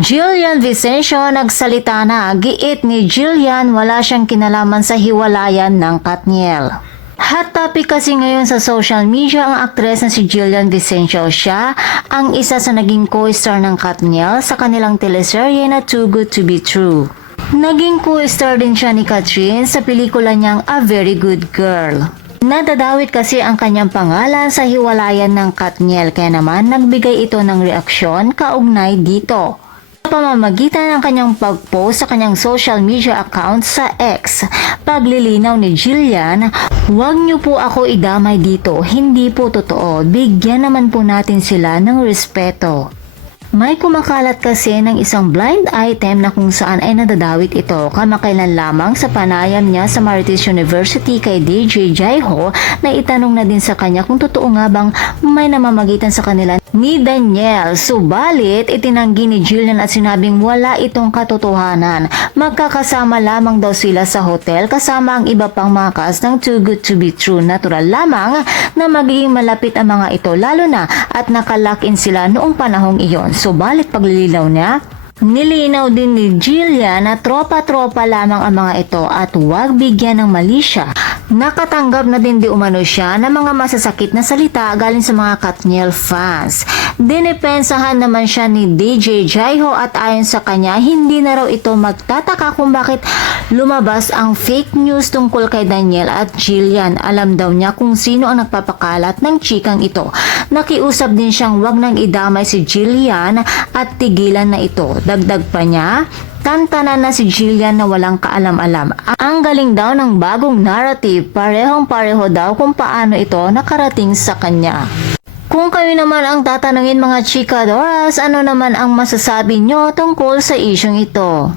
Jillian Vicencio nagsalita na, giit ni Jillian wala siyang kinalaman sa hiwalayan ng Katniel. Hot topic kasi ngayon sa social media ang aktres na si Jillian Vicencio. Siya ang isa sa naging co-star ng Katniel sa kanilang teleserye na Too Good to Be True. Naging co-star din siya ni Katrin sa pelikula niyang A Very Good Girl. Nadadawit kasi ang kanyang pangalan sa hiwalayan ng Katniel kaya naman nagbigay ito ng reaksyon kaugnay dito. Sa pamamagitan ng kanyang pag-post sa kanyang social media account sa X, paglilinaw ni Jillian, "Huwag niyo po ako idamay dito, hindi po totoo, bigyan naman po natin sila ng respeto." May kumakalat kasi ng isang blind item na kung saan ay nadadawit ito kamakailan lamang sa panayam niya sa Marites University kay DJ Jaiho na itanong na din sa kanya kung totoo nga bang may namamagitan sa kanila ni Daniel. Subalit, itinanggi ni Jillian at sinabing wala itong katotohanan. Magkakasama lamang daw sila sa hotel kasama ang iba pang mga cast ng Too Good to Be True. Natural lamang na magiging malapit ang mga ito lalo na at nakalock-in sila noong panahong iyon. Subalit paglilinaw niya, nilinaw din ni Jillian na tropa-tropa lamang ang mga ito at huwag bigyan ng mali siya. Nakatanggap na din di umano siya ng mga masasakit na salita galing sa mga Katniel fans. Dinipensahan naman siya ni DJ Jaiho at ayon sa kanya hindi na raw ito magtataka kung bakit lumabas ang fake news tungkol kay Daniel at Jillian. Alam daw niya kung sino ang nagpapakalat ng chikang ito. Nakiusap din siyang wag nang idamay si Jillian at tigilan na ito. Dagdag pa niya, tantanan na si Jillian na walang kaalam-alam. Ang galing daw ng bagong narrative, parehong-pareho daw kung paano ito nakarating sa kanya. Kung kayo naman ang tatanungin mga chikadoras, ano naman ang masasabi nyo tungkol sa isyong ito?